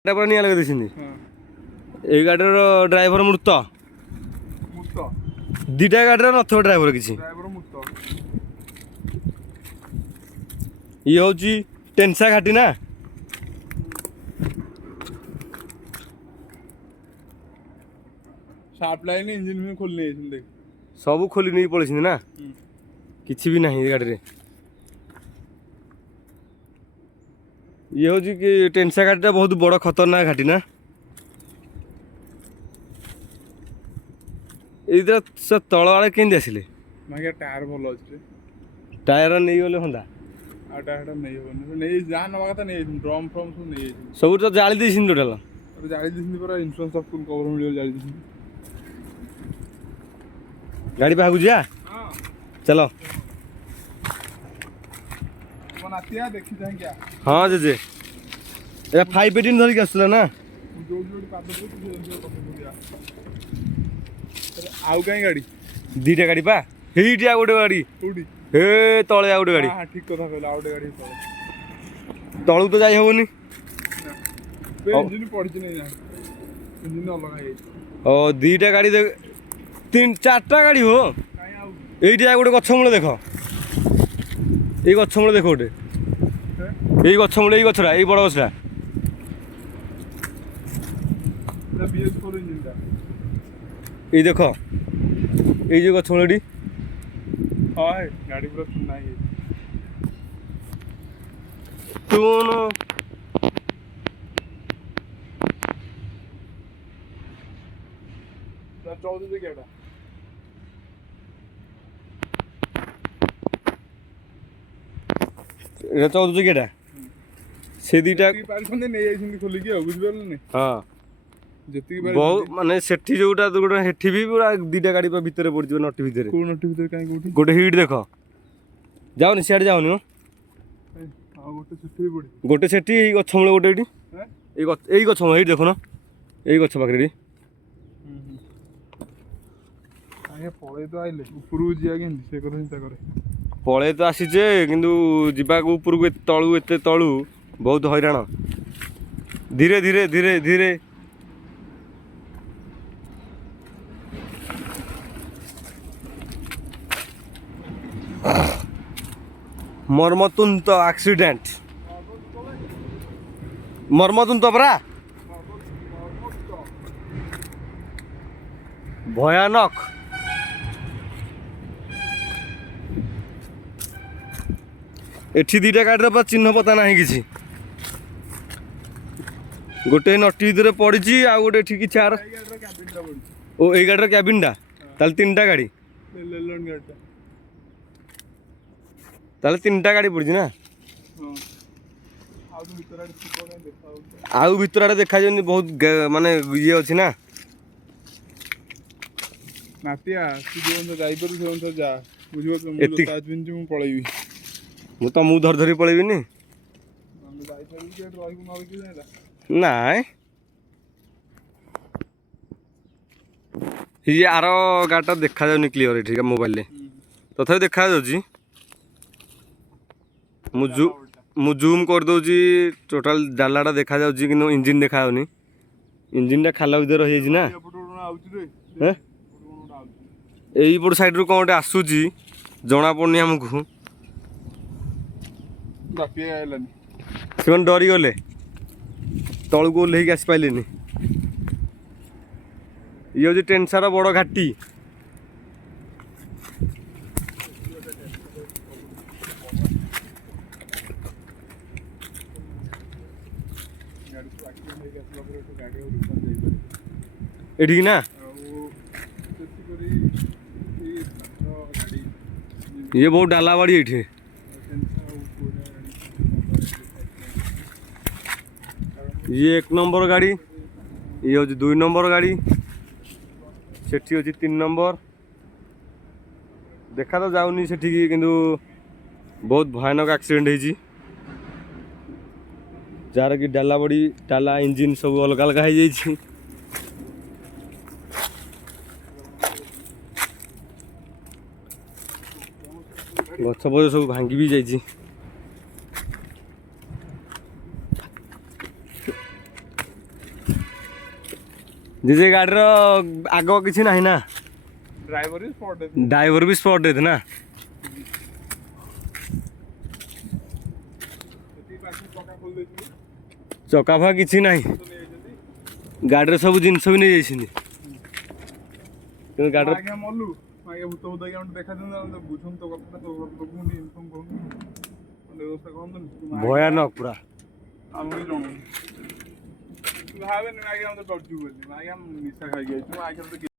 ପୁରା ନିଆଁ ଲଗେଇ ଦେଇଛନ୍ତି। ଏଇ ଗାଡ଼ିର ଡ୍ରାଇଭର ମୃତ। ଦିଟା ଗାଡ଼ିର ନଥିବ ଡ୍ରାଇଭର କିଛି। ଇଏ ହଉଛି ଟେନ୍ସା ଘାଟି ନା। ସବୁ ଖୋଲି ନେଇକି ପଳେଇଛନ୍ତି ନା, କିଛି ବି ନାହିଁ ଏ ଗାଡ଼ିରେ। ଇଏ ହଉଛି କି ଟେନ୍ସା ଘାଟିଟା ବହୁତ ବଡ଼ ଖତରନାକ ଘାଟି ନା। ଏଇଥିର ସେ ତଳ ଆଡ଼େ କେମିତି ଆସିଲେ? ଟାୟାର ଭଲ ଅଛି। ଟାୟାର ନେଇଗଲେ ହନ୍ତା। ଆଉ ଟାୟାର ନେଇ ହବନି, ନେଇ ଯାହା ନେବା କଥା ନେଇଯାଇଛନ୍ତି। ଡ୍ରମ୍ ଫ୍ରମ୍ ସବୁ ନେଇଯାଇଛନ୍ତି। ସବୁ ତ ଜାଳି ଦେଇଛନ୍ତି ଟୋଟାଲ। ଜାଳି ଦେଇଛନ୍ତି ପରା, ଇନ୍ସୁରାନ୍ସ ଫୁଲ୍ କଭର ମିଳିବ ଜାଳି ଦେଇଛନ୍ତି। ଗାଡ଼ି ପାଖକୁ ଯିବା ଚାଲ। ଦେଖି ଚାହିଁକି ହଁ ଜେଜେ, ଏଇଟା 518 ଧରିକି ଆସୁଥିଲା ନା। ଆଉ କାହିଁ ଗାଡ଼ି? ଦିଟା ଗାଡ଼ି ପା, ହେଇଠି ଆଉ ଗୋଟେ ଗାଡ଼ି। କୋଉଠି? ହେ ତଳେ ଆଉ ଗୋଟେ ଗାଡ଼ି। ଠିକ କଥା କହିଲା, ଆଉ ଗୋଟେ ଗାଡ଼ି ତଳକୁ ତ ଯାଇ ହବନି। ଇଞ୍ଜିନ ପଡ଼ିଛି ନାଇଁ, ଇଞ୍ଜିନ ଅଲଗା ହେଇଯାଇଛି। ଓ ଦିଟା ଗାଡ଼ି, ଚାରିଟା ଗାଡ଼ି ହୋ। ଏଇଠି ଆଉ ଗୋଟେ ଗଛ ମୂଳେ ଦେଖ, ଏଇ ଗଛ ମୂଳେ ଦେଖ ଗୋଟେ, ଏଇ ଗଛ ମୂଳେ, ଏଇ ଗଛଟା, ଏଇ ବଡ଼ ଗଛଟା। ଏଇ ଦେଖ, ଏଇ ଯୋଉ ଗଛ ମୂଳଟି। ହଁ ଗାଡ଼ି ପୁରା ଚୁନା ହେଇଯାଇଛି। ଏଇଟା 14 ଚକିଆଟା। ସେ ଦିଟା ନେଇଯାଇଛନ୍ତି ଖୋଲିକି, ଆଉ ବୁଝିପାରିଲୁନି। ହଁ ଯେତିକି ବହୁତ ମାନେ ସେଠି ଯୋଉଟା ଗୋଟେ ହେଠି ବି ପୁରା ଦିଟା ଗାଡ଼ି ଭିତରେ ପଡ଼ିଯିବ, ନଟି ଭିତରେ। କୋଉ ନଟି ଭିତରେ? କାହିଁ କୋଉଠି? ଗୋଟେ ହିଟ୍ ଦେଖ, ଯାଉନି ସିଆଡ଼େ ଯାଉନି ମ। ଗୋଟେ ସେଠି, ଏଇ ଗଛ ମୂଳେ ଗୋଟେ ଏଇଠି, ଏଇ ଗଛ ମୂଳେ ଏଇଠି ଦେଖୁନ, ଏଇ ଗଛ ପାଖରେ ଏଠି। ପଳେଇ ତ ଆଇଲେ, ଉପରକୁ ଯିବା କେମିତି ସେ କଥା ଚିନ୍ତା କରେ। ପଳେଇ ତ ଆସିଛେ, କିନ୍ତୁ ଯିବାକୁ ଉପରକୁ ଏତେ ତଳୁ ବହୁତ ହଇରାଣ। ଧୀରେ ଧୀରେ ଧୀରେ ଧୀରେ। ମର୍ମନ୍ତୁଦ ଆକ୍ସିଡେଣ୍ଟ, ମର୍ମନ୍ତୁଦ ପରା, ଭୟାନକ। ଏଠି ଦିଟା ଗାଡ଼ିର ଚିହ୍ନ ପତା ନାହିଁ କିଛି। ଗୋଟେ ନଟି ଭିତରେ ପଡ଼ିଛି, ଆଉ ଗୋଟେ ଏଠି କିଛି ଆର। ଓ ଏଇ ଗାଡ଼ିର କ୍ୟାବିନଟା, ତାହେଲେ ତିନିଟା ଗାଡ଼ି, ତାହେଲେ ତିନିଟା ଗାଡ଼ି ପଡ଼ିଛି ନା। ଆଉ ଭିତର ଆଡ଼େ ଦେଖାଯାଉନି, ବହୁତ ମାନେ ଇଏ ଅଛି ନା। ନାତିଆ ତୁ ଯୋଉ ଅନୁସାରେ ଯାଇପାରୁ ସେ ଅନୁସାରେ ଯା, ବୁଝିପାରୁଛୁ। ମୁଁ ପଳେଇବି। ମୁଁ ତମକୁ ଧରି ଧରି ପଳେଇବିନି। ନାଇଁ, ଇଏ ଆର ଗାଡ଼ିଟା ଦେଖାଯାଉନି କ୍ଲିଅର ଏଠି ମୋବାଇଲରେ, ତଥାପି ଦେଖାଯାଉଛି। ମୁଁ ଜୁମ୍ କରିଦେଉଛି, ଟୋଟାଲ ଡାଲାଟା ଦେଖାଯାଉଛି, କିନ୍ତୁ ଇଞ୍ଜିନ ଦେଖାଯାଉନି। ଇଞ୍ଜିନଟା ଖାଲ ଭିତରେ ରହିଯାଇଛି ନା। ଏଇପଟ ସାଇଡରୁ କ'ଣ ଗୋଟେ ଆସୁଛି, ଜଣା ପଡୁନି ଆମକୁ। ସେମାନେ ଡରିଗଲେ, ତଳକୁ ଓହ୍ଲେଇକି ଆସିପାରିଲେନି। ଇଏ ହଉଛି ଟେନ୍ସାର ବଡ଼ ଘାଟି। ଏଠିକି ନା, ଇଏ ବହୁତ ଡାଲା ବାଡ଼ି ଏଇଠି। ଇଏ 1 ନମ୍ବର ଗାଡ଼ି, ଇଏ ହଉଛି 2 ନମ୍ବର ଗାଡ଼ି, ସେଠି ହଉଛି 3 ନମ୍ବର। ଦେଖା ତ ଯାଉନି ସେଠିକି, କିନ୍ତୁ ବହୁତ ଭୟାନକ ଆକ୍ସିଡେଣ୍ଟ ହେଇଛି, ଯାହାର କି ଡାଲା ବଡ଼ି, ଡାଲା ଇଞ୍ଜିନ ସବୁ ଅଲଗା ଅଲଗା ହେଇଯାଇଛି। ଗଛ ପଛ ସବୁ ଭାଙ୍ଗି ବି ଯାଇଛି। ଯେ ଗାଡ଼ିର ଆଗ କିଛି ନାହିଁ ନା ଡ୍ରାଇଭର ବି ସ୍ପଟ୍ ଡେଥ୍। ଡ୍ରାଇଭର ବି ସ୍ପଟ୍ ଡେଥ୍ ନା ସେତିକି ପାଖରେ ଚକା ଖୋଲି ଦେଇଥିଲି ଚକା ଫକା କିଛି ନାହିଁ ତ ନେଇଯାଇଛନ୍ତି। ଗାଡ଼ିରେ ସବୁ ଜିନିଷ ବି ନେଇଯାଇଛନ୍ତି କିନ୍ତୁ ଗାଡ଼ିର ଆଜ୍ଞା ମଲୁ ଆଜ୍ଞା ଭୂତ ଭୂତ ଆଜ୍ଞା ଗୋଟେ ଦେଖା ଦିଅନ୍ତୁ ବୁଝନ୍ତୁ ତ କଥାଟା ତ ଘର ଲୋକଙ୍କୁ ଟିକେ ଇନଫର୍ମ କରନ୍ତୁ ବ୍ୟବସ୍ଥା କରନ୍ତୁନି ଭୟାନକ ପୁରା ଆମକୁ ବି ଜଣଉନି ତୁ ଭାବେନି ଆଜ୍ଞା ଆମେ ତ ଡରଛୁ ବୋଲି ଆଜ୍ଞା ନିଶା ଖାଇକି ଆଇଛୁ ଆଜ୍ଞା